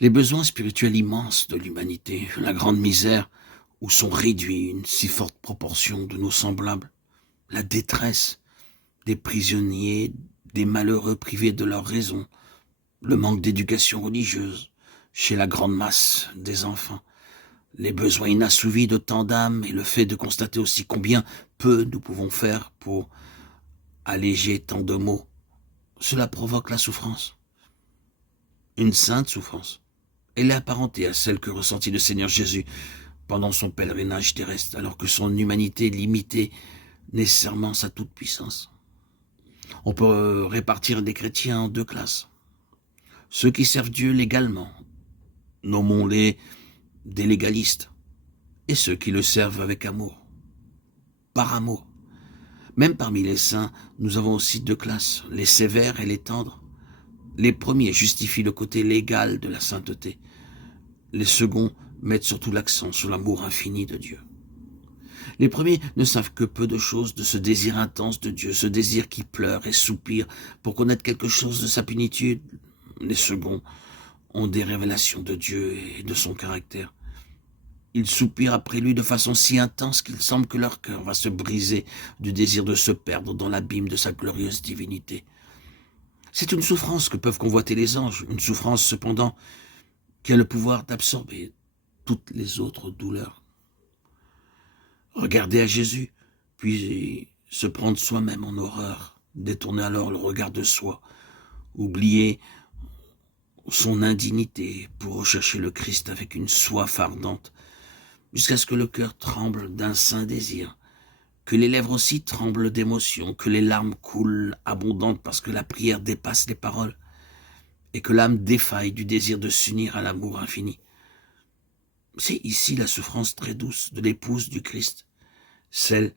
Les besoins spirituels immenses de l'humanité, la grande misère où sont réduits une si forte proportion de nos semblables, la détresse des prisonniers, des malheureux privés de leur raison, le manque d'éducation religieuse chez la grande masse des enfants, les besoins inassouvis de tant d'âmes et le fait de constater aussi combien peu nous pouvons faire pour alléger tant de maux, cela provoque la souffrance. Une sainte souffrance. Elle est apparentée à celle que ressentit le Seigneur Jésus pendant son pèlerinage terrestre, alors que son humanité limitait nécessairement sa toute-puissance. On peut répartir les chrétiens en deux classes. Ceux qui servent Dieu légalement, nommons-les des légalistes, et ceux qui le servent avec amour, par amour. Même parmi les saints, nous avons aussi deux classes, les sévères et les tendres. Les premiers justifient le côté légal de la sainteté. Les seconds mettent surtout l'accent sur l'amour infini de Dieu. Les premiers ne savent que peu de choses de ce désir intense de Dieu, ce désir qui pleure et soupire pour connaître quelque chose de sa plénitude. Les seconds ont des révélations de Dieu et de son caractère. Ils soupirent après lui de façon si intense qu'il semble que leur cœur va se briser du désir de se perdre dans l'abîme de sa glorieuse divinité. C'est une souffrance que peuvent convoiter les anges, une souffrance cependant qui a le pouvoir d'absorber toutes les autres douleurs. Regarder à Jésus, puis se prendre soi-même en horreur, détourner alors le regard de soi, oublier son indignité pour rechercher le Christ avec une soif ardente, jusqu'à ce que le cœur tremble d'un saint désir, que les lèvres aussi tremblent d'émotion, que les larmes coulent abondantes parce que la prière dépasse les paroles, et que l'âme défaille du désir de s'unir à l'amour infini. C'est ici la souffrance très douce de l'épouse du Christ, celle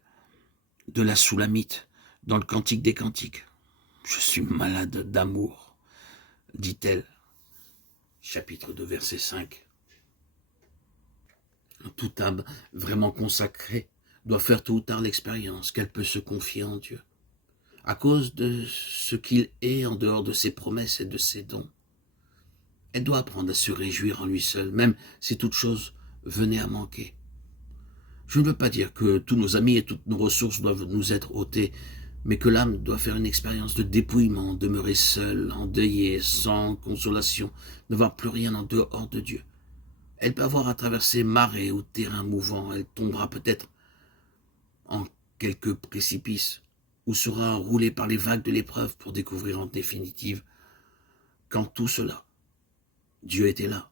de la Soulamite, dans le Cantique des Cantiques. « Je suis malade d'amour », dit-elle, chapitre 2, verset 5. Toute âme vraiment consacrée doit faire tôt ou tard l'expérience qu'elle peut se confier en Dieu, à cause de ce qu'il est en dehors de ses promesses et de ses dons. Elle doit apprendre à se réjouir en lui seul, même si toute chose venait à manquer. Je ne veux pas dire que tous nos amis et toutes nos ressources doivent nous être ôtées, mais que l'âme doit faire une expérience de dépouillement, demeurer seule, endeuillée, sans consolation, ne voir plus rien en dehors de Dieu. Elle peut avoir à traverser marées ou terrains mouvants, elle tombera peut-être en quelque précipice, ou sera roulée par les vagues de l'épreuve pour découvrir en définitive qu'en tout cela, Dieu était là,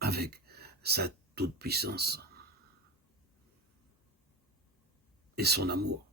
avec sa toute-puissance et son amour.